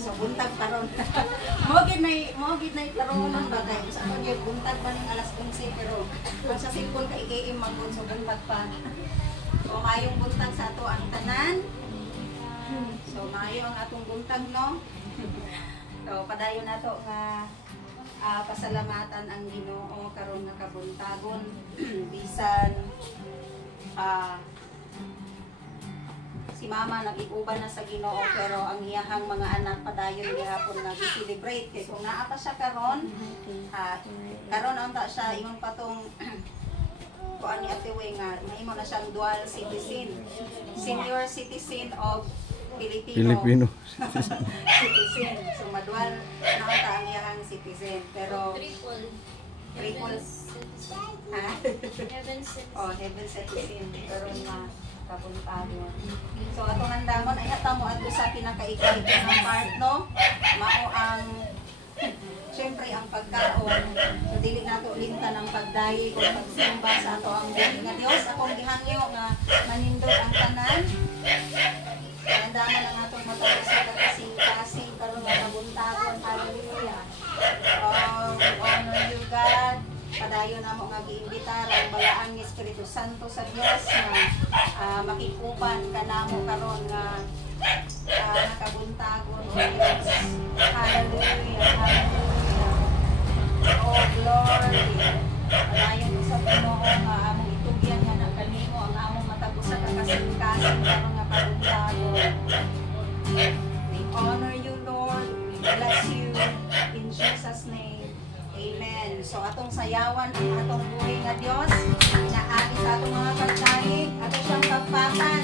So buntag karon. Mo gid nay karonon ba kay sa ako gyud buntag pa ning alas 11 pero ang sa cellphone kay AM manggod so buntag pa. So mayong buntag sa ato ang tanan. So mayo ang atong buntag no. So padayon nato nga pasalamatan ang Ginoo karon nga kabuntagon bisan si mama nag-iguban na sa Ginoo pero ang iyahang mga anak padayon gihapon nag-celebrate kay kung naa pa siya karon karon unta siya ingon pa tong kuan ni Ate Weng nga mahimo na siyang dual citizen, senior citizen of Filipino citizen. So madual na unta ang iyahang citizen pero triple heaven citizen pero nga kabuntagon. So atong andamon ay hata mo adto sa pinakaikay ng part no. Mao ang syempre ang pagkaon. So dili nato lintan ang pagdayi o pagsimba sa ato ang buhi nga Dios. Akong gihangyo nga manindot ang tanan. Andamon ang atong matapos sa kasing-kasing karon nga kabuntagon. Hallelujah. Honor you God. Padayon na mo nga giimbitar ang balaang ni Espiritu Santo sa Dios na makikupan kanamo karon nga nakabuntagon o Dios. Hallelujah, hallelujah. Oh glory. Padayon sa Ginoo nga among itugyan nga na kanimo ang among matagos sa kasing-kasing karon nga kabuntagon. We honor you Lord. We bless you in Jesus' name. Amen. So atong sayawan ang atong buhay nga Dios, inaagi sa atong mga pagkain, ato siyang kapatan.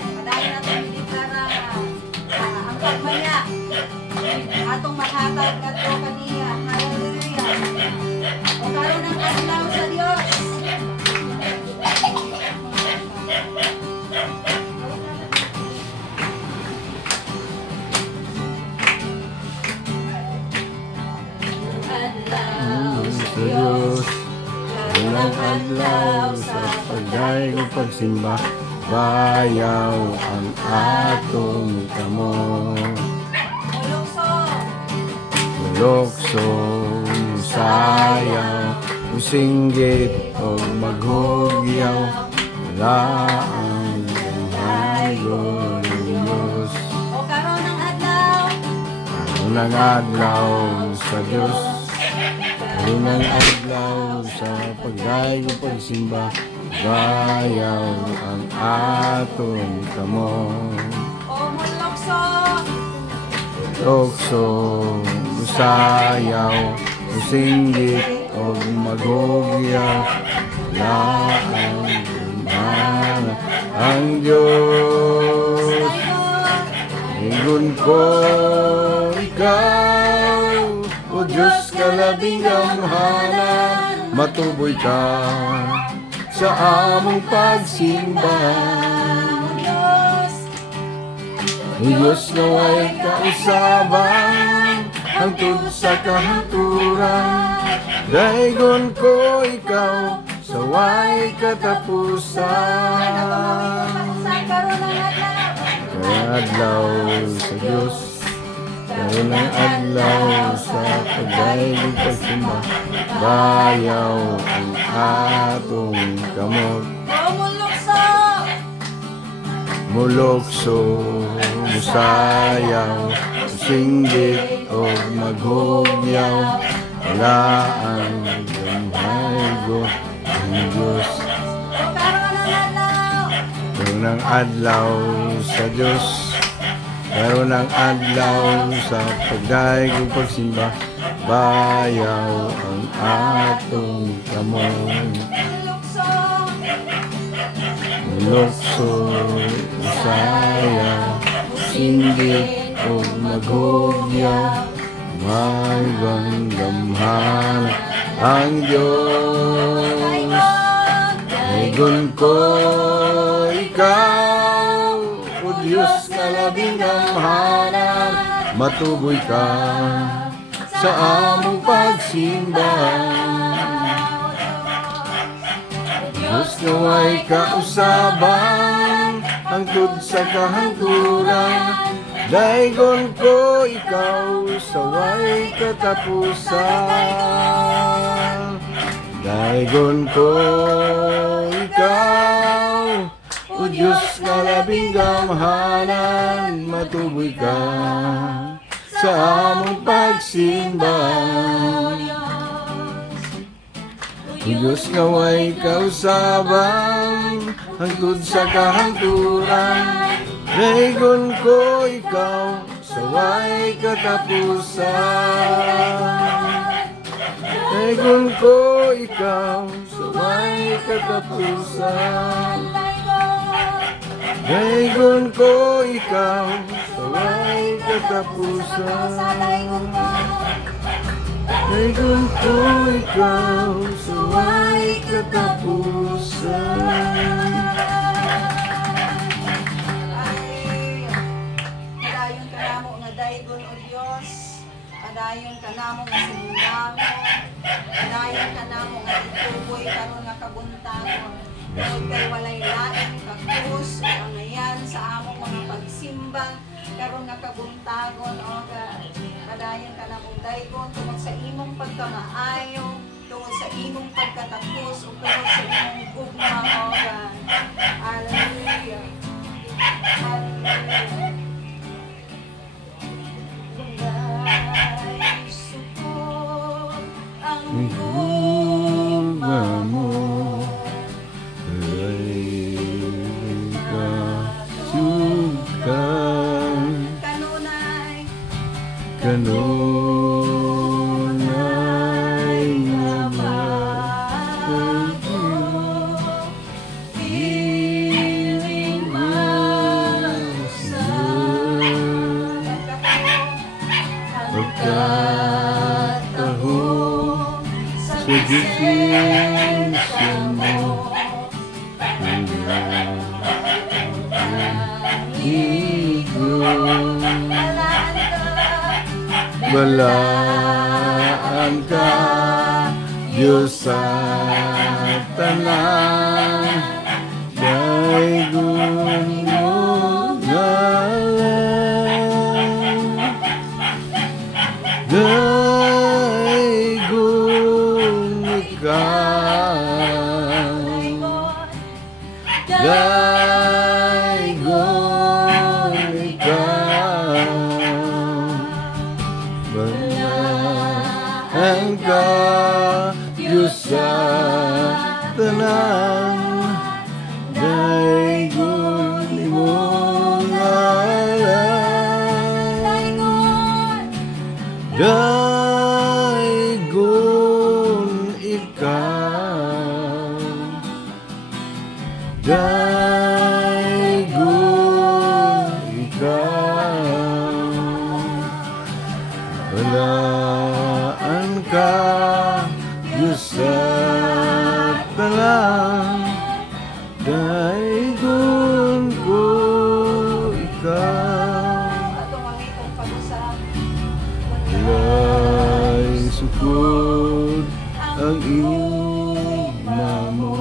Padayon atong ideklara ang pagmaya. Atong mahatag ngadto kaniya. Hallelujah. O karon ang adlaw sa Dios. Diyos, walang adlaw sa pagdaig o pagsimba, bayaw ang atong kamo. Mulokso, sayaw, musinggit o maghugyaw, wala ang haygon ng Diyos. O karon ang adlaw, karon ang adlaw sa Diyos. Karon ang adlaw sa pagdaig o pagsimba, bayaw ang atong kamo. o mulokso, Lokso, musayaw, musinggit o maghugyaw, laang gumana ang Diyos. Ingon ko ikaw, o Diyos kalabing gamhanan, matuboy ka sa among pagsimba. Diyos naway kausaban, hangtod sa kahanturan, daigon ko ikaw sa way katapusan. Adlaw sa Diyos, karon ang adlaw sa pagdaig o pagsimba, bayaw ang atong kamot. Mulokso, musayaw, musinggit o maghugyaw, wala ang gamhaygo ng Diyos. Karon ang adlaw sa Diyos, karon ang adlaw sa pagdaig o pagsimba, bayaw ang atong kamot. Mulokso, musayaw, musinggit o maghugyaw, may gamhanan ang Diyos. Daigon ko ikaw, o Diyos kalabing gamhanan, matuboy ka sa among pagsimba. Diyos naway kausaban, hangtod sa kahangturan, Daigon ko ikaw sa way katapusan. Daigon ko ikaw, o Diyos na labing gamhanan, matuboy ka sa among pagsimba. O Diyos nga way kausaban, hangtod sa kahangturan. Daigon ko ikaw sa way katapusan. Daigon ko ikaw sa way katapusan. Daigon ko ikaw sa way katapusan. Daigon ko ikaw sa way katapusan. Padayon ka namo nga daigon o Dios. Padayon ka namo nga sinulamo. Padayon ka namo nga ituboy karon nga kabuntagon. Tungod kay walay lain kakus o ngayan sa among mga pagsimba karon nga kabuntagon o padayon ka namong daigon tungod sa imong pagkamaayo, tungod sa imong pagkatapos o tungod sa imong gugma o God. Hallelujah. Hallelujah. Dahil sukot ang gugma mo, ay kasukan. kanunay Kanunay nga bago, piling masan, pagkatahong sa disensya mo. Balaan ka, Diyos sa tanan, daigon mo ngalan. Daigon ikaw, daigon ikaw, balaan ka, Diyos sa tanan, daigon mo ngalan. Daigon ikaw, daigon ikaw, balaan ka, Diyos sa tanan, daigon ko ikaw. atong ang itong pag-usap. Walay sukod ang igma mo,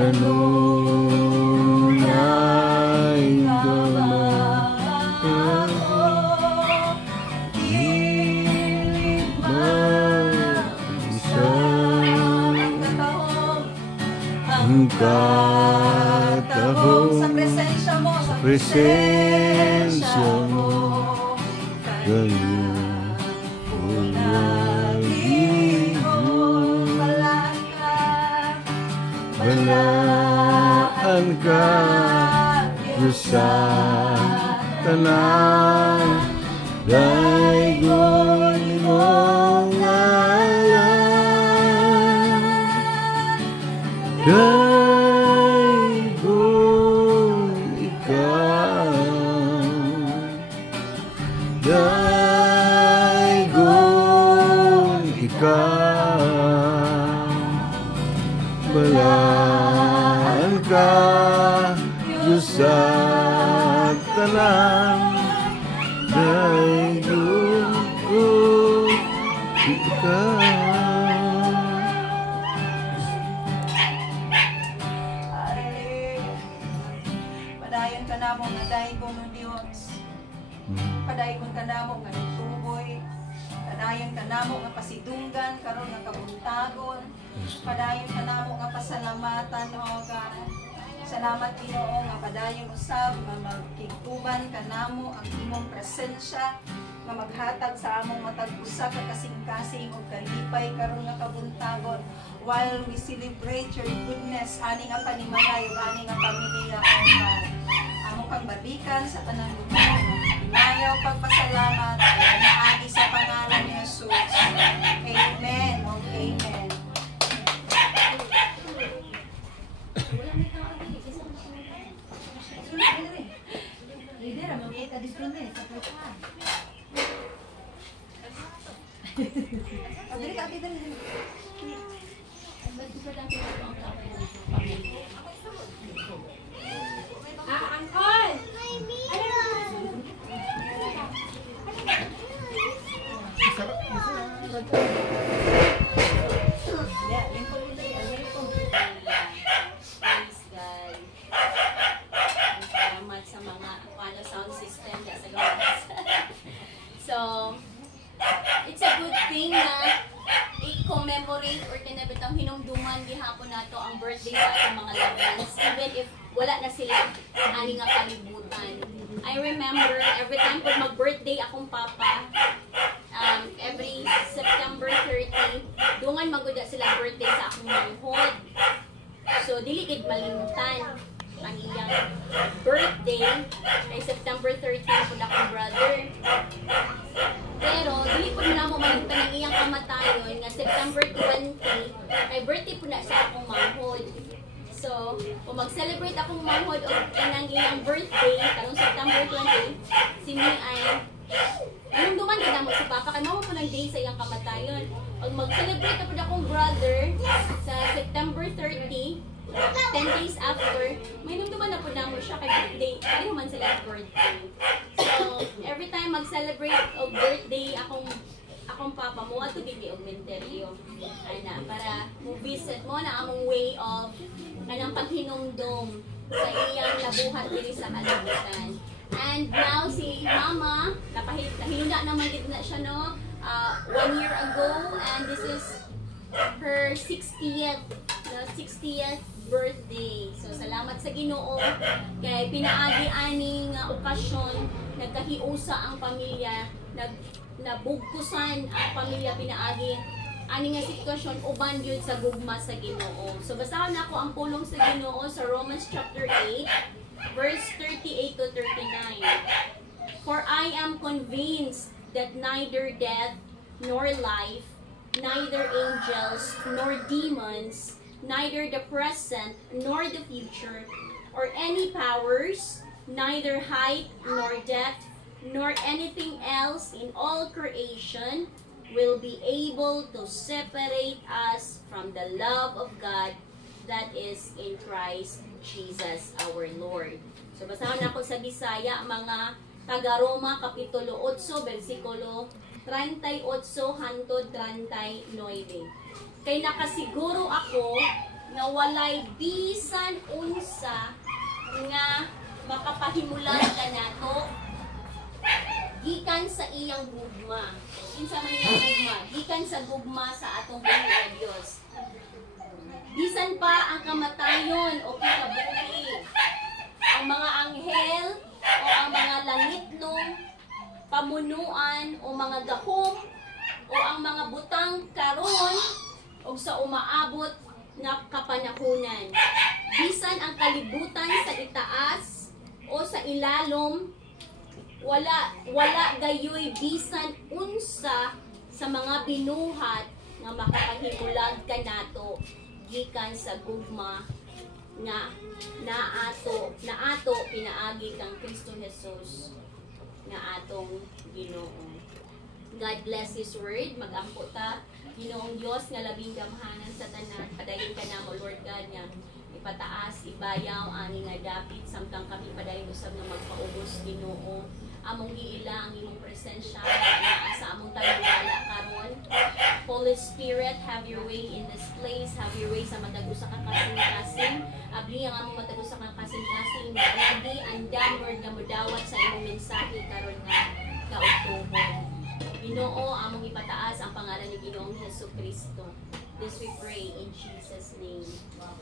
Kanunay kanunay bago, piling isang ang katahong sa presensya mo, sa presensya mo, ganyan Daigon, balaan ka, balaan ka, Diyos sa tanan, daigon mo ngalan. Daigon ikaw, daigon ikaw, balaan ka, Diyos sa tanan, daigon ko ikaw. kanamo nga daygon ng Dios. Padayon kanamo nga nituboy. Padayon kanamo nga pasidunggan karon nga kabuntagon. Padayon kanamo nga pasalamatan o God. Salamat Ginoo nga padayon usab nga magkiguban kanamo ang imong presensya nga maghatag sa among matag usa ka kasing-kasing ug kalipay karon nga kabuntagon while we celebrate your goodness ani nga panimalay ug ani nga pamilya o God. Amo kang balikan sa tanang lugar. Mayaw pagpasalamat naagi sa pangalan ni Jesus. Amen o amen. Leader, magkita dito na sa plaza. Dali ka dito na. Angkol! Praise God. Salamat sa mga sound system sa gawas. So, it's a good thing na i-commemorate or kinabitang hinumduman gihapon nato ang birthday sa atong mga loved ones, even if wala na sila ani nga kalibutan. I remember every time pag mag-birthday akong papa, every September 30, dungan maguda sila birthday sa akong manghod. So, dili gid malimutan ang iyang birthday kay September 13 pud akong brother. Pero dili po na mo malimutan ang iyang kamatayon nga September 20 kay birthday po na sa akong manghod. So, kung mag-celebrate akong manghod o kanang iyang birthday karong September 20, si Mi ay anong duman ka mo si Papa kay mamo po ng day sa iyang kamatayon. Pag mag-celebrate ako akong brother sa September 30, 10 days after, may numduman na po na mo siya kay birthday. Kaya naman sa iyang birthday. So, every time mag-celebrate o birthday akong papa mo, ato gini og menteryo. Ana, para mo-visit mo na among way of kanang paghinumdom sa iyang nabuhat diri sa kalibutan. And now si Mama, nahinuna naman gid na siya no, 1 year ago, and this is her 60th birthday. So salamat sa Ginoo kay pinaagi aning okasyon nagkahiusa ang pamilya, nabugkusan ang pamilya pinaagi ani nga sitwasyon uban gyud sa gugma sa Ginoo. So basahan nako ang pulong sa Ginoo sa Romans chapter 8 verse 38 to 39. For I am convinced that neither death nor life, neither angels nor demons, neither the present nor the future, or any powers, neither height nor depth, nor anything else in all creation will be able to separate us from the love of God that is in Christ Jesus our Lord. So basahan ako sa Bisaya, mga taga-Roma kapitulo 8 bersikulo 38 hangtod 39. Kay nakasiguro ako nga walay bisan unsa nga makapahimulan kanato gikan sa iyang gugma. Kinsa man iyang gugma? Gikan sa gugma sa atong Panginoon Dios. Bisan pa ang kamatayon o kinabuhi, ang mga anghel o ang mga langitnong pamunuan o mga gahom o ang mga butang karon o sa umaabot nga kapanahunan. Bisan ang kalibutan sa itaas o sa ilalom, wala gayoy bisan unsa sa mga binuhat nga makapahimulag kanato gikan sa gugma nga naato pinaagi kang Kristo Jesus nga atong Ginoo. God bless His word. Mag-ampo ta Ginoong Dios nga labing gamhanan sa tanan. Padayon ka namo Lord God nga ipataas, ibayaw ani nga dapit samtang kami padayon usab nga magpaubos Ginoo. Among giila ang imong presensya na sa among talungala karon. Holy Spirit, have your way in this place. Have your way sa matag usa ka kasing-kasing. abli ang among matagos sa mga kasing-kasing ready andam Lord nga modawat sa imong mensahe karon nga kaugtuhon. Ginoo, among ipataas ang pangalan ni Ginoong Hesukristo. This we pray in Jesus' name.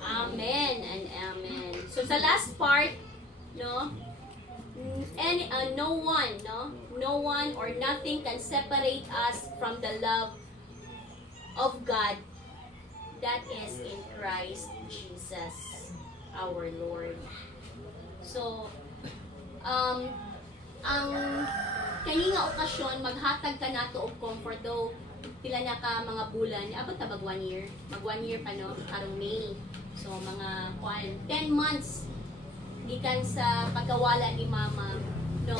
Amen and amen. So sa last part, no, no one or nothing can separate us from the love of God that is in Christ Jesus our Lord. So ang kani nga okasyon maghatag ka nato og comfort though pila na ka mga bulan abot ta mag 1 year pa no karong May. So mga 10 months gikan sa pagkawala ni mama, no,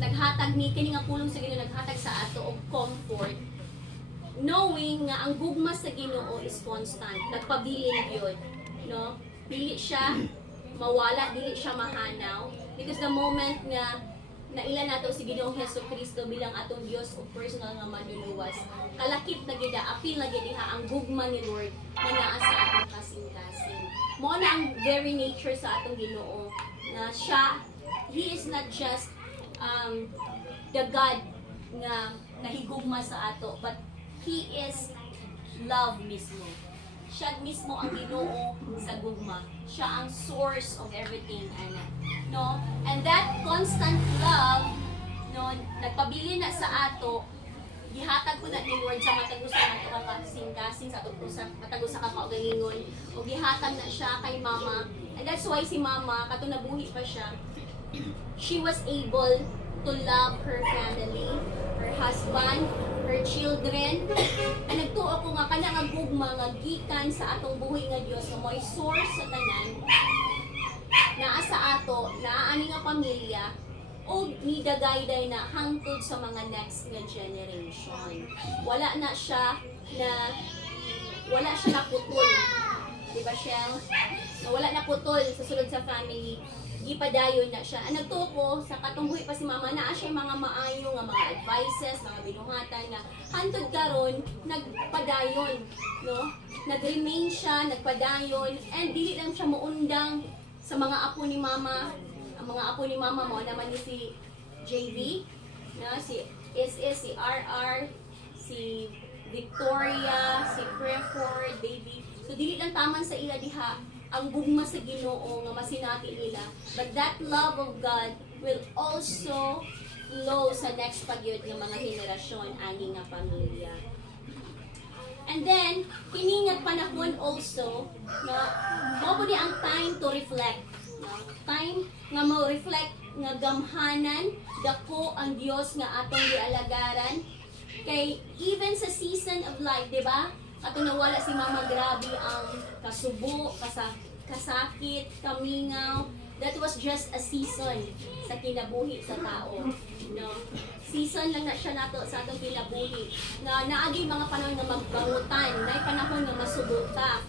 naghatag ni kini nga pulong sa Ginoo naghatag sa ato og comfort, knowing nga ang gugma sa Ginoo is constant, nagpabilin gyud, no, dili siya mawala, dili siya mahanaw, because the moment nga naila nato si Ginoong Hesukristo bilang atong Dios o personal nga manluluwas, kalakip na gid apil na gid diha ang gugma ni Lord na naa sa atong kasing-kasing. Mo na ang very nature sa atong Ginoo na siya, He is not just the God nga nahigugma sa ato, but He is love mismo. Siya mismo ang Ginoo sa gugma. Siya ang source of everything, ana. No? And that constant love, no, nagpabili na sa ato, gihatag ko na ni Lord sa matagusa nato kasing-kasing sa ato sa matagusa ka kaugalingon, o gihatag na siya kay mama. And that's why si mama kato nabuhi pa siya, she was able to love her family, her husband, her children. And nagtuo ko nga kana nga gugma nga gikan sa atong buhi nga Dios nga mo'y source sa tanan naa sa ato, naa ani nga pamilya o ni dagayday na hangtod sa mga next nga generation. Wala siya naputol. Di ba siya? Wala naputol sa sulod sa family. Gipadayon na siya. Ang nagtuko sa katungbuhi pa si mama, naa siya mga maayo nga mga advices, mga binuhatan nga hantod karon nagpadayon, no? Nag-remain siya, nagpadayon, and dili lang siya muundang sa mga apo ni mama. Ang mga apo ni mama mo naman ni si JV, no? Si SS, si RR, si Victoria, si Preford, baby. So dili lang taman sa ila diha ang gugma sa Ginoo nga masinati nila, but that love of God will also flow sa next pagyud nga mga henerasyon ani nga pamilya. And then kini nga panahon also na mao ni ang time to reflect, no? Time nga mo reflect nga gamhanan dako ang Dios nga atong gialagaran kay even sa season of life, di ba? Ato nawala si mama, grabe ang kasubo, kasakit, kamingaw. That was just a season sa kinabuhi sa tao, no? Season lang na siya nato sa atong kinabuhi. Na naagi mga panahon nga magbangutan, may panahon nga masubuta.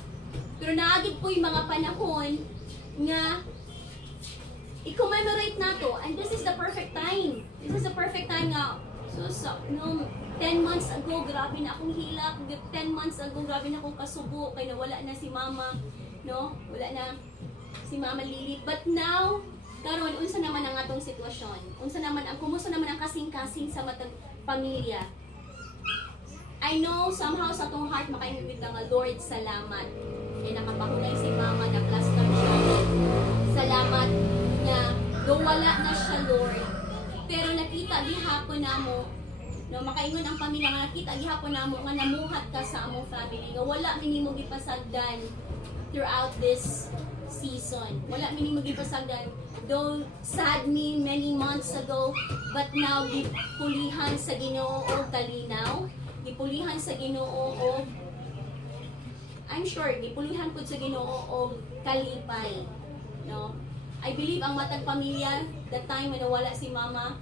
Pero naagi po yung mga panahon nga i-commemorate nato, and this is the perfect time. This is the perfect time nga. So no, 10 months ago, grabe na akong hilak. 10 months ago, grabe na akong kasubo. Kaya nawala na si mama. No? Wala na si mama Lily. But now, karon unsa naman ang atong sitwasyon? Kumusta naman ang kasing-kasing sa matang pamilya? I know, somehow sa atong heart, makaingit nga, Lord, salamat. Eh, nakapahulay si mama, na-plaster siya. Salamat na wala na siya, Lord. Pero nakita gihapon namo, no, makaingon ang pamilya nga nakita gihapon namo nga namuhat ka sa among family nga wala minimo gipasagdan throughout this season. Wala minimo gipasagdan, though sad me many months ago, but now gipulihan sa Ginoo og kalinaw, gipulihan sa Ginoo og I'm sure gipulihan pud sa Ginoo og kalipay, no? I believe ang matag pamilya, the time na nawala si mama,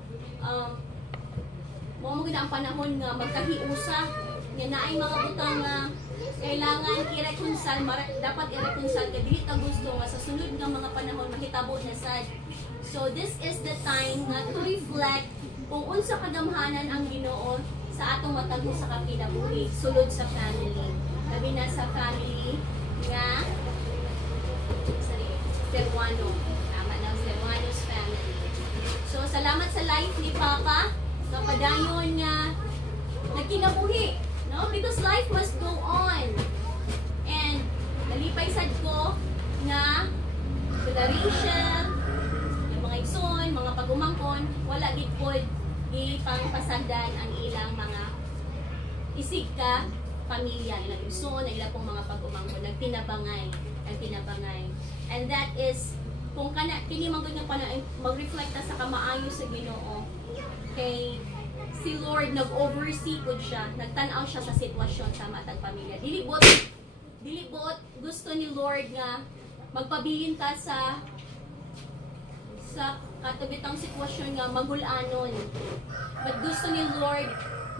mo ang panahon nga magkahiusa, nga naay mga butang nga kailangan i-reconcile, dapat i-reconcile ka, dili ta gusto nga sa sunod nga mga panahon mahitabo na sad. So this is the time nga to reflect kung unsa kagamhanan ang Ginoo sa atong matagho sa kinabuhi, sulod sa family. Labi na sa family nga life ni Papa kapadayon nga nagkinabuhi, no? Because life must go on. And nalipay sad ko nga sila Rachel, yung mga igsoon, mga pagumangkon, wala gid pod ipangpasagdan ang ilang mga isig ka pamilya, ilang igsoon, ang ilang pong mga pagumangkon, nagtinabangay. And that is kung kana kini man gud nga mag-reflect ta sa kamaayo sa Ginoo. Kay si Lord nag-oversee pud siya, nagtan-aw siya sa sitwasyon sa matag pamilya. Dili buot gusto ni Lord nga magpabilin ta sa katubitang sitwasyon nga magulanon. But gusto ni Lord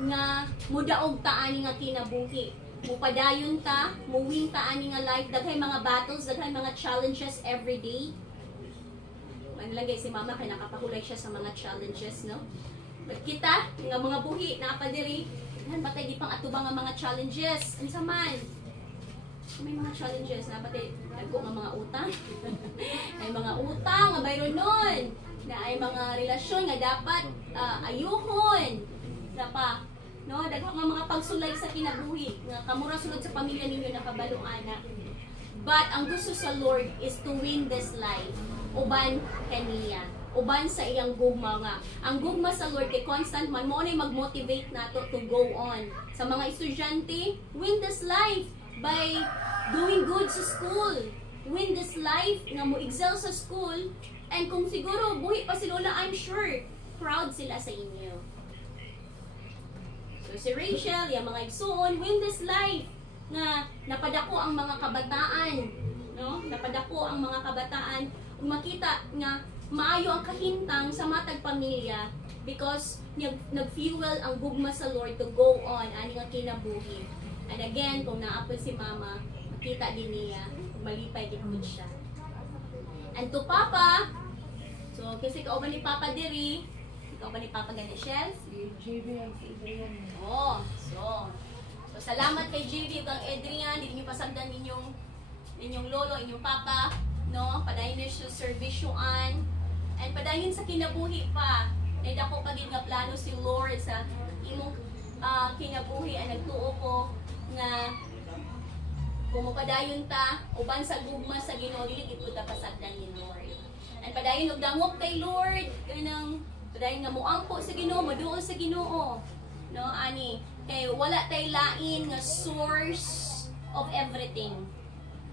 nga mudaog ta ani nga kinabuhi. Mupadayon ta, muwing ta ani nga life, daghay mga battles, daghay mga challenges every day. Manlagay si Mama kay nakapahulay siya sa mga challenges, no? But kita nga mga buhi na pa diri, nan batay di pang atubang nga mga challenges. Unsa man? May mga challenges na batay nagko nga mga utang. May mga utang nga bayron nun. Na ay mga relasyon nga dapat ayuhon. Pa, no, daghang nga mga pagsulay sa kinabuhi nga kamura sulod sa pamilya ninyo nakabaluana. But ang gusto sa Lord is to win this life. Uban kaniya, uban sa iyang gugma nga. Ang gugma sa Lord kay constant man mo na mag-motivate nato to go on. Sa mga estudyante, win this life by doing good sa school. Win this life nga mo excel sa school. And kung siguro buhi pa si Lola, I'm sure proud sila sa inyo. So si Rachel, yung mga igsoon, win this life nga napadako ang mga kabataan, no? Napadako ang mga kabataan ug makita nga maayo ang kahintang sa matag pamilya because nag-fuel ang gugma sa Lord to go on ani nga kinabuhi. And again, kung naapod si Mama, makita din niya malipay gid siya. And to Papa, so kasi kauban ni Papa diri, kauban ni Papa gani Shell? JB ang Adrian. Oh, so salamat kay JB kang Adrian, hindi niyo pasagdan inyong lolo, inyong papa, no? Padayon niyo sa servisyoan and padayon sa kinabuhi pa. Kay dako pa gid nga plano si Lord sa imong kinabuhi ang nagtuo ko nga kung mapadayon ta uban sa gugma sa Ginoo dili gid ta pasagdan ni Lord. And padayon og dangop kay Lord kanang padayon nga moampo sa Ginoo, moduol sa Ginoo. No, ani kay wala tay lain nga source of everything.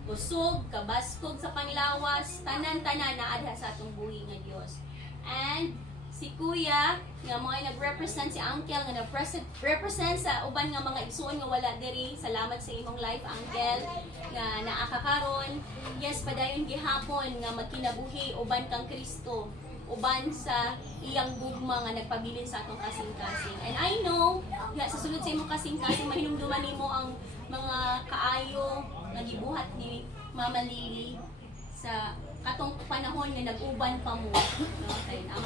Busog, kabaskog sa panlawas, tanan-tanan na adha sa atong buhi nga Dios. And si Kuya nga mga nag-represent si Uncle nga nag-represent sa uban nga mga igsuon nga wala diri. Salamat sa imong life Uncle nga naakakaron. Yes, padayon gihapon nga magkinabuhi uban kang Kristo. Uban sa iyang gugma nga nagpabilin sa atong kasing-kasing. And I know, nga sa sulod sa imong kasing-kasing, mahinumduman nimo ang mga kaayo nga gibuhat ni Mama Lily sa katong panahon nga nag-uban pa mo. No? Kaya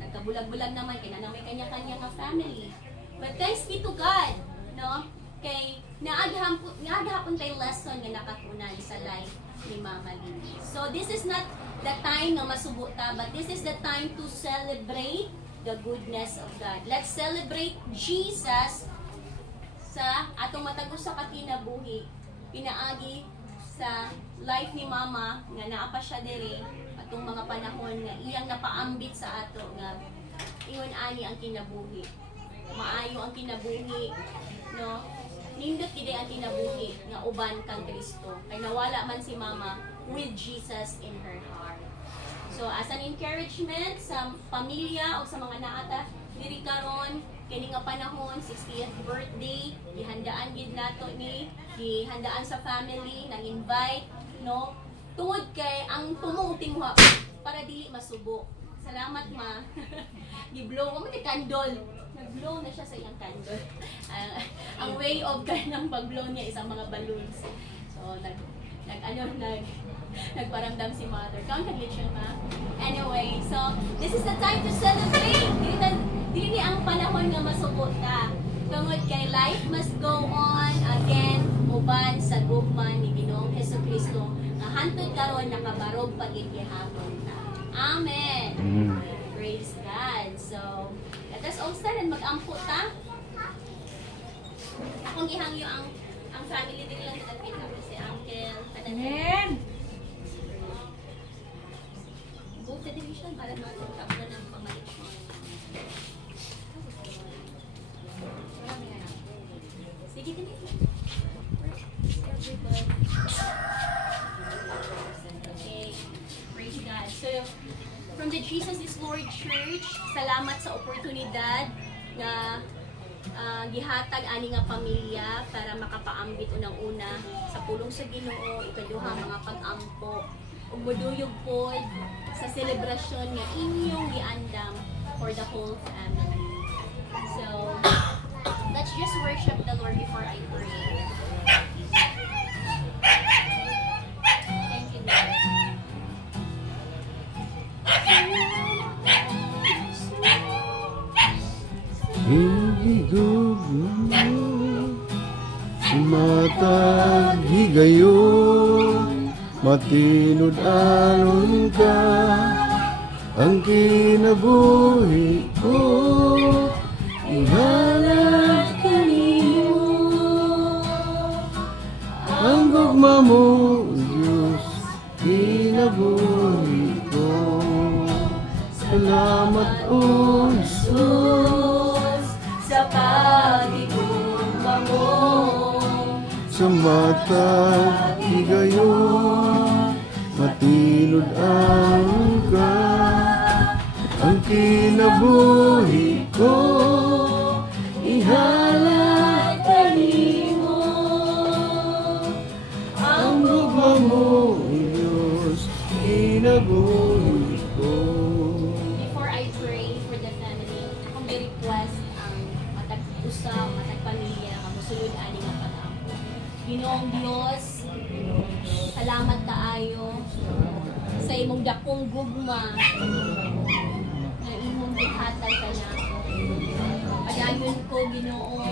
nagkabulag-bulag naman, kaya na may kanya-kanya nga family. But thanks be to God, no? Kay naagahapon tayo lesson nga nakatunan sa life ni Mama Lily. So this is not the time nga masubo ta, but this is the time to celebrate the goodness of God. Let's celebrate Jesus sa atong matagos sa kakinabuhi. Pinaagi sa life ni Mama nga naa pa siya diri atong mga panahon nga iyang napaambit sa ato nga ingon ani ang kinabuhi. Maayo ang kinabuhi, no? Nindot gid ang kinabuhi nga uban kang Kristo. Kay nawala man si Mama with Jesus in her heart. So as an encouragement sa pamilya o sa mga naata diri karon kini nga panahon 60th birthday gihandaan gid nato ni gihandaan sa family nang invite, no? Tungod kay ang tumong tingwa para dili masubo. Salamat Ma. Gi-blow mo ni candle. Nag-blow na siya sa iyang candle. Ang way of kanang pag-blow niya isang mga balloons. So nagparamdam si Mother. Count ang siya Ma. Anyway, so this is the time to celebrate. Dili ang panahon nga masubot ta. Tungod kay life must go on again uban sa gugma ni Ginoong Hesukristo nga hantud karon nakabarog pagid gihapon ta. Amen. Praise God. So, let us all stand and mag-ampo ta. Akong gihangyo ang family din lang nagpita ko si Uncle. Amen. Both the division para matutap na ng pangalisyon. Sige, din. Okay. Praise God. So, from the Jesus is Lord Church, salamat sa oportunidad na gihatag ani nga pamilya para makapaambit unang-una sa pulong sa Ginoo, ikaduha mga pag-ampo ug moduyog pod sa selebrasyon nga inyong giandam for the whole family. So, let's just worship the Lord before I pray. Thank you, Lord. Higugma Sumatag higayon Matinod alon ka Ang kinabuhi ko Ihalad kanimo Ang gugma mo Diyos kinabuhi ko Salamat o Jesus Sa pag-igugma mo, sa mata higayon, matinod ang ka, ang kinabuhi ko, ihalad kanimo, ang gugma mo, Diyos, kinabuhi ko. before I pray for the family, akong request ang matag-usa, matag-pamilya, kamusulod ani nga pag-ampo. Ginoong Dios, salamat kaayo sa imong dakong gugma na imong gihatag kanako. Padayon ko Ginoo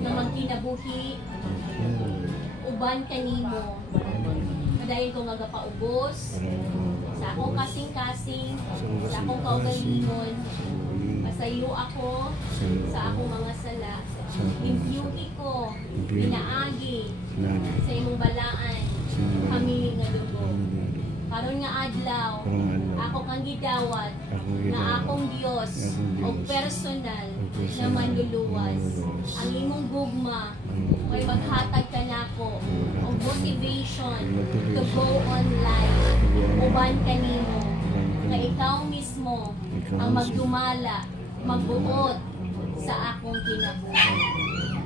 na magkinabuhi uban kanimo. Padayon ko nga gapaubos sa akong kasing-kasing, sa akong kaugalingon. Pasayo ako sa akong mga sala. Limpyuhi ko, pinaagi sa imong balaan, kami nga dugo. Karon nga adlaw, ako kang gidawat, nga akong Dios, o personal na manluluwas. Ang imong gugma, may maghatag ka nako, o motivation to go on life. Uban kanimo, nga ikaw mismo ang magdumala, magbuot sa akong kinabuhi.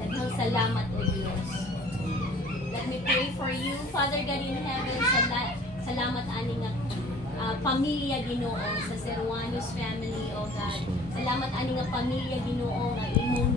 Daghang salamat o Diyos. Let me pray for you, Father God in heaven. Salamat ani nga pamilya Ginoo sa Seruanos family, O God. Salamat ani nga pamilya Ginoo nga imong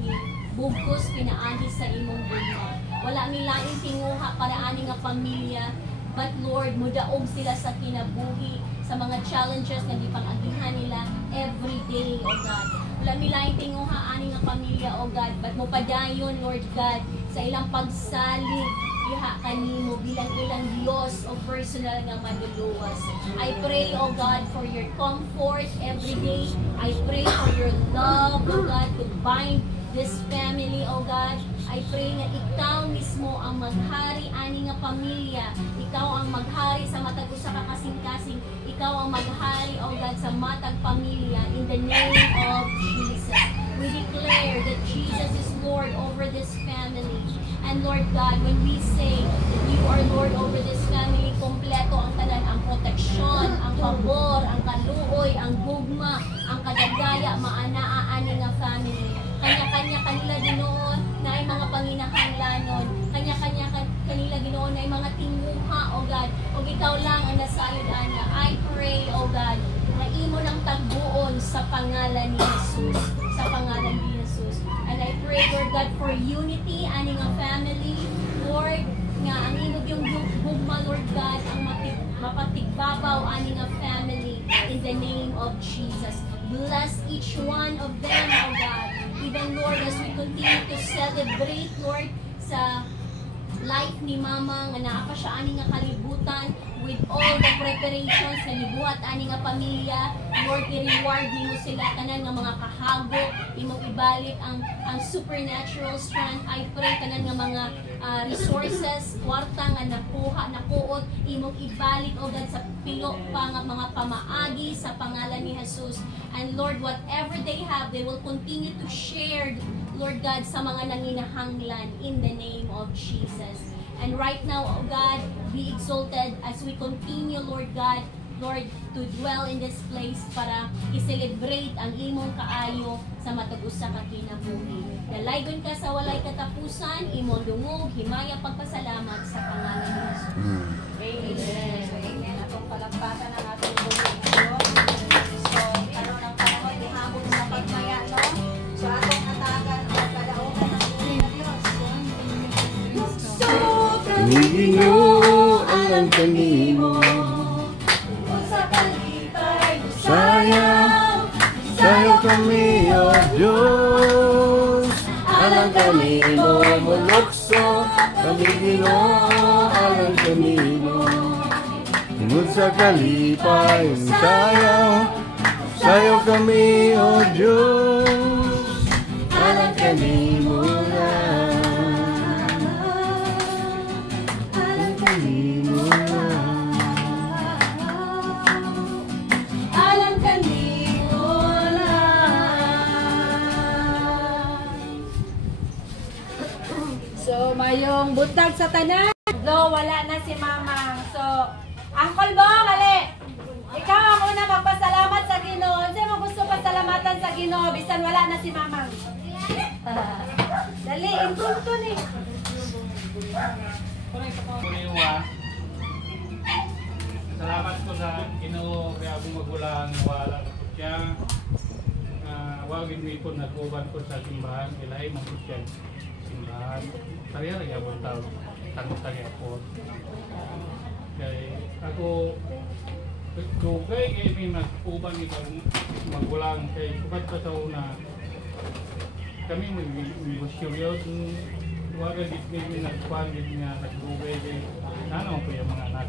bugkos pinaagi sa imong gugma. Wala mi laing tinguha para ani nga pamilya, but Lord, mudaog sila sa kinabuhi, sa mga challenges nga gipang-agihan nila every day, O God. Wala mi laing tinguha ani nga pamilya, O God, but mo padayon, Lord God, sa ilang pagsalig diha kanimo bilang ilang Dios o personal nga maduluwas. I pray, O God, for your comfort every day. I pray for your love, O God, to bind this family, O God. I pray na ikaw mismo ang maghari ani nga pamilya. Ikaw ang maghari sa matag usa ka kasing-kasing. Ikaw ang maghari, O God, sa matag pamilya. In the name of Jesus, we declare that Jesus is Lord over this family. And Lord God, when we say that you are Lord over this family, kompleto ang tanan, ang proteksyon, ang pabor, ang kaluoy, ang gugma, ang kadagaya, maanaa ani nga family. Kanya-kanya kanila Ginoo na ay mga panginahanglanon. Kanya-kanya kanila Ginoo na ay mga tinguha, O God. O ikaw lang ang nasayod ana. I pray, O God, na imo ng tagbuon sa pangalan ni Jesus. Sa pangalan ni Jesus. And I pray, Lord God, for unity ani nga family. Lord, nga ang imong yung gugma, Lord God, ang mapatigbabaw ani nga family in the name of Jesus. Bless each one of them, O God. Even, Lord, as we continue to celebrate, Lord, sa life ni Mama, nga naa pa siya ani nga kalibutan. with all the preparations sa libuhat ani nga pamilya. Lord, i-reward nimo sila tanan nga mga kahago, imong ibalik ang supernatural strength. I pray tanan nga mga resources, kwarta nga nakuot, imong ibalik o God sa pilo pa nga mga pamaagi sa pangalan ni Jesus. And Lord, whatever they have, they will continue to share, Lord God, sa mga nanginahanglan in the name of Jesus. And right now, oh God, be exalted as we continue, Lord God, Lord, to dwell in this place para i-celebrate ang imong kaayo sa matag usa ka kinabuhi. Dalaygon ka sa walay katapusan, imong dungog, himaya pagpasalamat sa pangalan ni Jesus. Amen. So, amen. Atong palagpasan ng atong Panginoon. So, karon ang panahon, dihabog sa pagmaya, no? So, atong atagan ang kadaugan ng buhay na Diyos. Ginoo alam kanimo Sa kalipay, sayaw kami o Diyos alam kanimo mulokso kami Ginoo alam kanimo tungod sa kalipay sayaw kami o Diyos alam kanimo na alam kanimo na. So, mayong butag sa tanan. Do, wala na si Mamang. So, Uncle Bong, ali. Ikaw ang una magpasalamat sa Ginoo. Sino mo gusto pasalamatan sa Ginoo bisan wala na si Mamang? Dali, intunto ni. Salamat ko sa Ginoo kaya akong magulang wala na po siya. Wagin mi po nagkuban ko sa simbahan ilay man po siya simbahan. Kaya abot tao tanong-tangi ako. Kaya ako kay may nagkuban itong magulang kay kubat pa sa una kami mag-negosyo yun. Waga gitni nagkuhan nga nagdugay din. Ano po yung mga anak.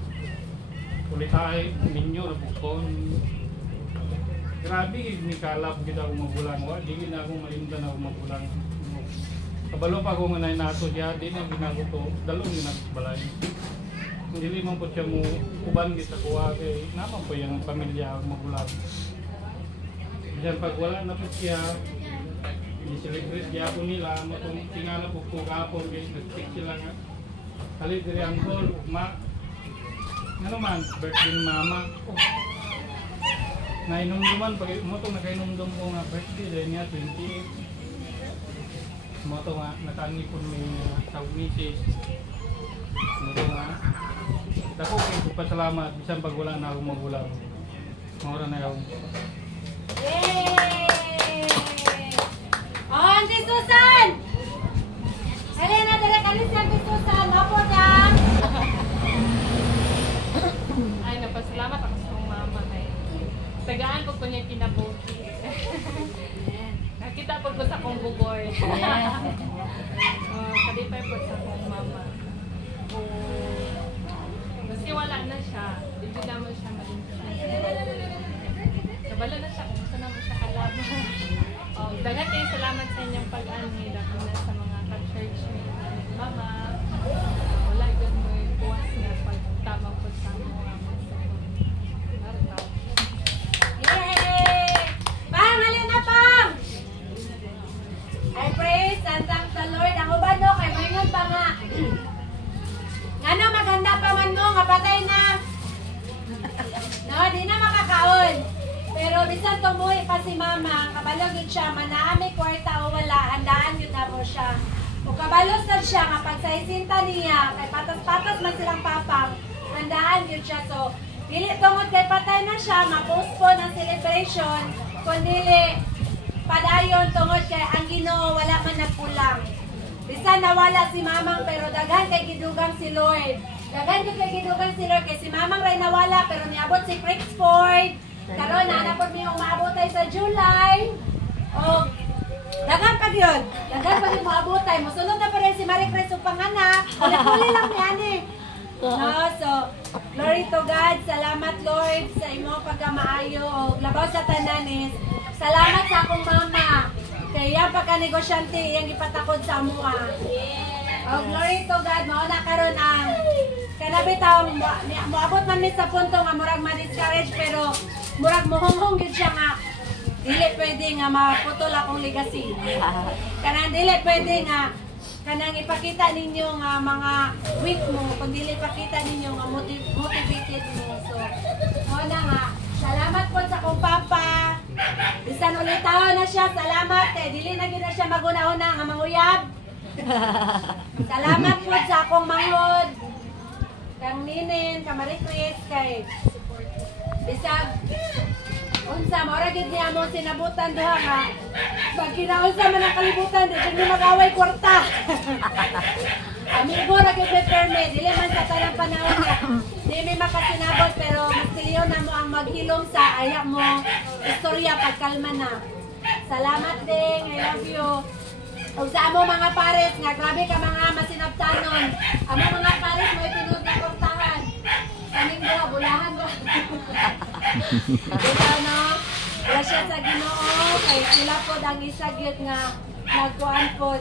Kulitay ninyo na bukon. Grabe, may kalap kita akong magulang. Di na akong malimta na akong magulang. Kabalo pa akong manay nato siya, di na ginago to. Dalong ginagbalay. Hindi man po siya mo kuban kita kuha kay naman po yung pamilya akong magulang. Diyan pag wala na po siya, i-celebrate siya po nila. Matong tingala po po kapon, nag-stick sila nga. Halit diri ang goal, ano man, birthday ni mama. Oh. Nainumduman, pag motong nakainumdum ko nga birthday dahil niya 28. Motong nga, nakanipon may tawag misis. Motong nga, ako kayo pasalamat, bisan pag wala na akong magulang. Maura na akong. Yay! Oh, Auntie Susan! Helena, dala-kalis si Auntie Susan. Apo na! Ay, napasalamat ako sa kong mama kay tagaan po ko niya kinabuhi. Nakita po ko sa kong bugor. Kalipay po sa kong mama. Kasi wala na siya. Hindi naman siya malimpihan. Kabala na siya kung saan naman siya kalaban. Dagat kayo salamat sa inyong pag-anid. Ako na sa mga ka-church ni mama. Wala yun mo yung buwas niya pagtama ko sa mga Yay! Pang, halin na, Pang! I praise and thank the Lord. Ang uban no, kay mayngon pa nga. Ano, maganda pa man mo, nga patay na. No, di na makakaon. Pero bisan tumuhi pa si Mama, kabalog yun siya, manaami kwarta o wala, handaan yun na po siya. O kabalos na siya, nga pag sa isinta niya, kay patas-patas man silang papang, handaan yun siya. So, dili tungod kay patay na siya, ma-postpone ang celebration, kundili padayon tungod kay ang Ginoo wala man nagkulang. Bisan nawala si Mamang pero daghan kay gidugang si Lord. Daghan kay gidugang si Lord kay si Mamang ray nawala pero niabot si Cricksford. Karon na pod mi umaabot ay sa July. O daghan pa gyud. Daghan pa gyud moabot ay mosunod na pa rin si Marie Cres ug panganak. Uli lang ni ani. No, so Glory to God. Salamat Lord sa imo pagkamaayo. O labaw sa tanan is salamat sa akong mama. Kaya pagka-negosyante iyang ipatakod sa amuha. Oh, glory to God. Mauna karon ang kanabitaw moabot man mi sa punto nga murag ma-discourage pero murag mohonghong gyud siya nga dili pwede nga maputol akong legacy. Kanang dili pwede nga kanang ipakita ninyo nga mga weak mo kundi ipakita ninyo nga motivated mo. So, mauna nga salamat po sa akong papa. Bisan ulit taon na siya, salamat eh. Dili na gina siya maguna-una nga manguyab. Salamat po sa akong manghod. Kang Ninin, kang Marie-Chris, kay bisag unsa maura gid niya mo sinabutan duha nga pag kinaunsa man ang kalibutan di mo mag-away kwarta. Amigo ra gid permit dili man sa tanang panahon nga di may makasinabot pero mas kiliyon na mo ang maghilom sa aya mo istorya pagkalma na. Salamat ding, I love you. Ug sa amo mga pares nga grabe ka mga masinabtanon. Amo mga pares mo itinud na kwartahan. Kaning duha bulahan ba? Ikaw no? Grasya sa Ginoo kay sila po ang isagyot nga nagkuan po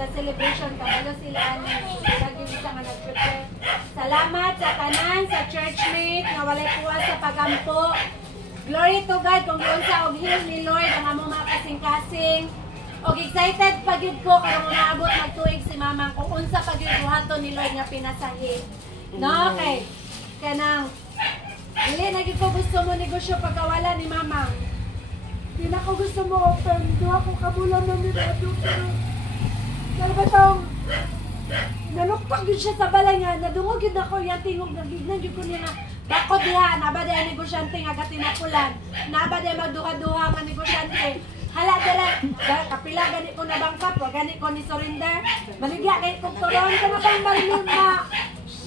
sa celebration kabalo sila ani sila gyud isa nga nag-prepare. Salamat sa tanan sa churchmate nga walay puwas sa pagampo. Glory to God kung giunsa og heal ni Lord ang among mga kasing-kasing. Og excited pa gyud ko karong naabot magtuig si Mamang kung unsa pa gyud buhaton ni Lord nga pinasahi. No, okay. Kanang dili na gyud ko gusto mo negosyo pagkawala ni Mamang. Di na ko gusto mo open. Duha ko kabulan na nilado pero kalbatong nanukpak gyud siya sa balay nga nadungog gyud ako yan tingog nagignan gyud ko niya nga bakod diha naba day negosyante nga gatinapulan naba day magduha-duha nga negosyante. Hala dira, kapila gani ko na bangkap, o gani ko ni surrender. Maligya kay kung turon ka na bang marilun na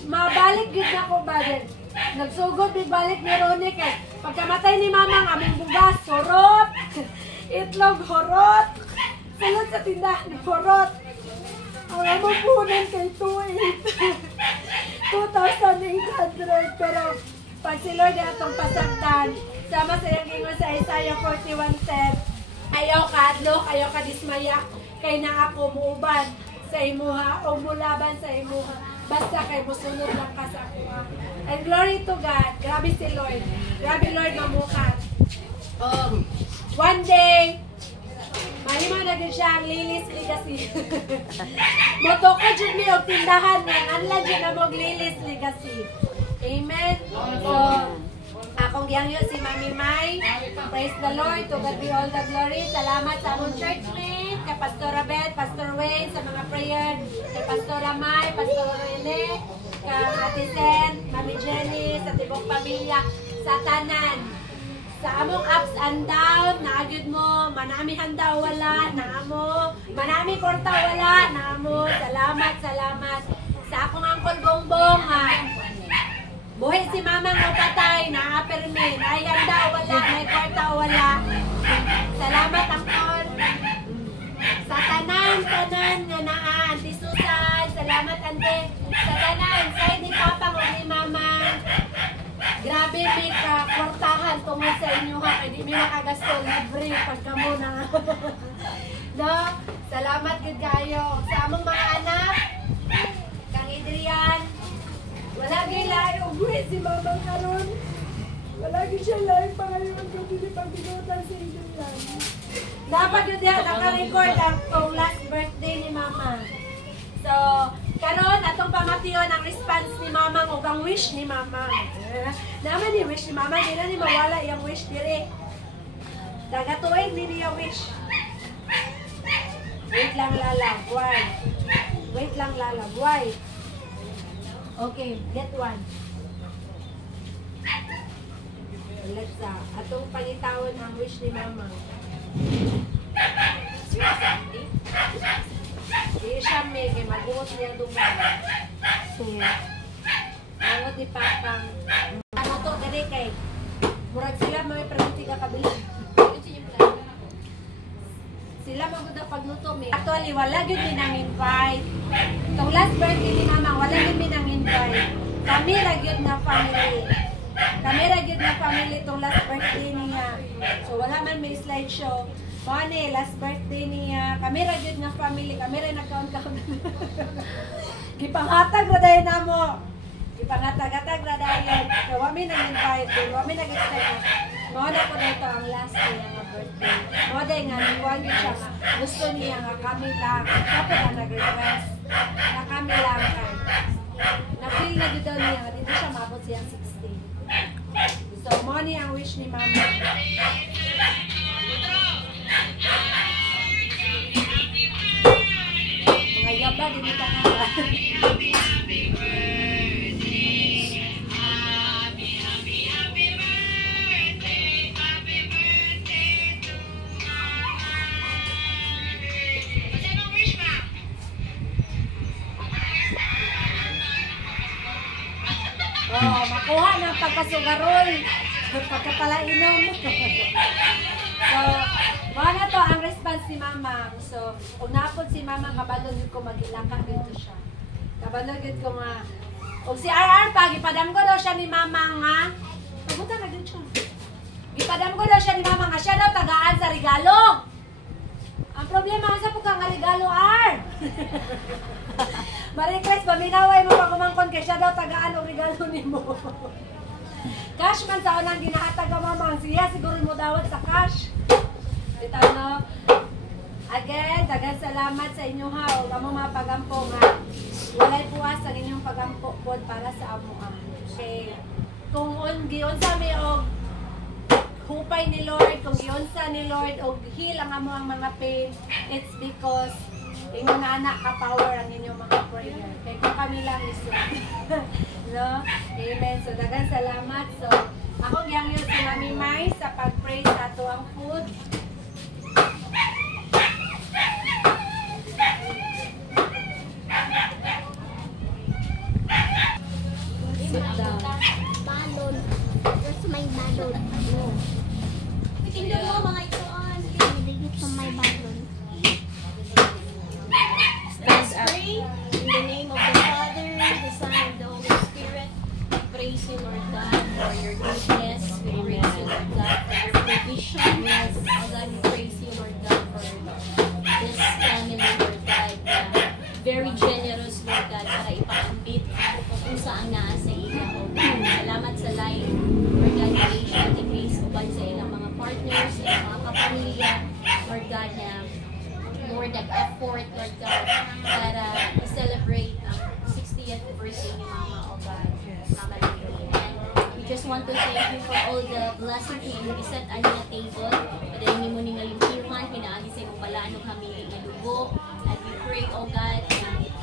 mabalik gid na ko ba din. Nagsugod big balik ni Ronnie kay pagkamatay ni Mama ang aming bugas, horot, itlog, horot, salot sa tindahan, horot. Ang among punan kay 2,800 pero pag si Lord atong pasagdan, sama sa iyang gingon sa Isaiah 41:10. Ayaw ka adlok, ayaw ka dismaya, kay na ako muuban sa imuha o mulaban sa imuha. Basta kay musunod lang ka sa ako. And glory to God. Grabe si Lord. Grabe Lord mamukat. One day, mahimo na din siya ang Lilis Legacy. Moto ko dyan mi og tindahan nga. Anlan dyan na mong Lilis Legacy. Amen? So, akong giyangyo si Mami Mai. Praise the Lord. To God be all the glory. Salamat sa among churchmate, kay Pastora Beth, Pastor Wayne, sa mga prayer, kay Pastora Mai, Pastor Rene, kay Ate Sen, Mami Jenny, sa tibok pamilya, sa tanan. Sa among ups and down, naagyod mo, manami handa wala, naamo, manami korta wala, naamo. Salamat, salamat. Sa akong Uncle Bongbong, buhay si Mama nga patay, na-permin, ay handa wala, may korta wala. Salamat Angkol. Sa tanan nga naa, Auntie Susan, salamat Ante. Sa tanan, sa'yo ni Papa o ni Mama. Grabe may kakwartahan tungkol sa inyo ha, hindi may makagasto, libre pagka muna. No? Salamat good kayo. Sa among mga anak, Kang Adrian, wala gay lahi ubuhi si Mama karon. Wala gay siya lahi pangayon kung hindi pagbinutan sa Adrian. Dapat yun diyan, naka-record ang last birthday ni Mama. So, karon atong pamation ang response ni Mama o ang wish ni Mama. Naman ni wish ni Mama, di na ni mawala yung wish dire. Dagatuig ni niya wish. Wait lang Lala, why? Wait lang Lala, why? Okay, get one. Let's atong pangitawon ang wish ni Mama. Di siya may mag-uot niya duman. Mangot ni Papang. Ano to, dali kay. Murag sila may pregunti ka kabili. Sila maganda pagluto may. Actually, wala yun din ang invite. Itong last birthday ni Mama, wala yun din ang invite. kami ragyod na family. Kami ragyod na family itong last birthday niya. So wala man may slideshow. Mane, last birthday niya. Kami ragyod na family. Kami rin nagkaon-kaon. Gipanghatag na dahil na mo. Gipanghatag-hatag na dahil. So wami nag-invite. Wami nag-expect na. Mawala ko na ito ang last day ng birthday. Mawala nga, niwag yun siya nga. Gusto niya nga kami lang. Kapag na nag-request. Na kami lang ka. Na-feel na dito niya nga. Dito siya mabot siyang 16. So, money ang wish ni Mama. Mga yaba, dito ka nga. Oh, makuha ng pagkasugaroy. Pagkapalainom. So, mga na to ang response si Mama. So, kung napod si Mama, kabalog yun ko mag-ilaka dito siya. Kabalog yun ko nga. Kung si RR pa, gipadam ko daw siya ni Mama nga. Pabuta na din siya. Gipadam ko daw siya ni Mama nga. Siya daw tagaan sa regalo. Ang problema nga sa po nga regalo, R. Marie-Claire, paminaway mo pa kumangkon kay siya daw tagaan o regalo ni mo. Cash man sa unang ginahatag ka Mama. Siya siguro mo dawat sa cash. Ito no. Again, dagan salamat sa inyo ha. O kamo mga pagampo nga. Walay puwas ang inyong pagampo pod para sa amuan. Okay. Kung giunsa mi og hupay ni Lord, kung giunsa ni Lord og heal ang amo ang mga pain, it's because ingon na anak ka power ang inyong mga prayer. Kaya kung kami lang iso. No? Amen. So, dagan salamat. So, ako gyangyo si Mami Mai sa pag-pray sa ato ang food. Sit down. Balon. Where's my balon? Tingnan mo mga itoon. Digit sa my balon. Let's pray in the name of the Father, the Son, and the Holy Spirit. We praise you, Lord God, for your goodness. We praise you, Lord God, for your provision. Yes, oh God, we praise you, Lord God, for this family, Lord God, na very generous, Lord God, para ipaambit kung saan naa sa iya, oh God. Salamat sa life, Lord God, Asia, the grace uban sa ilang mga partners, sa ilang mga kapamilya, Lord God, na Lord, nag-effort, Lord God, para i-celebrate ang 60th birthday ni Mama, oh God, Mama Lily. And we just want to thank you for all the blessings na ibiset ang niya table. Padayin niyo mo ni ngalimpihan, pinaagi sa iyong balaan ng hamili na dugo. And we pray, oh God,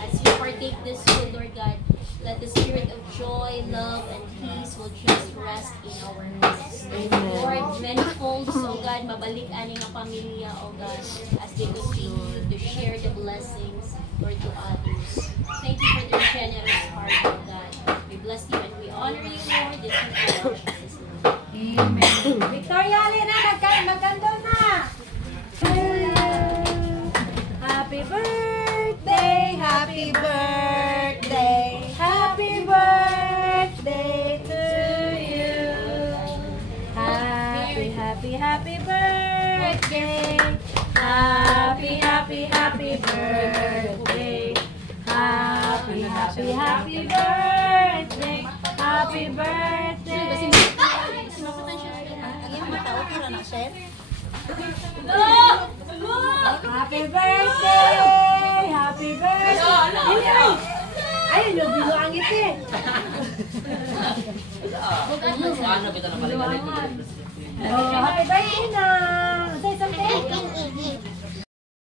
as you partake this food, Lord God, let the spirit of joy, love, and peace will just rest in our midst. Lord, many folds, oh God, mabalik aning ang pamilya, oh God, as they continue to share the blessings, Lord, to others. Thank you for their generous heart, oh God. We bless you and we honor you, Lord. This is our Jesus' name. Amen. Victoria, na magkando na. Happy birthday, happy birthday, happy birthday to you. Happy, happy, happy birthday. Happy, happy, happy birthday. Happy, happy, happy birthday. Happy birthday. Happy birthday! Happy birthday! Ay, bilo ang ngiti. Oh, happy birthday na!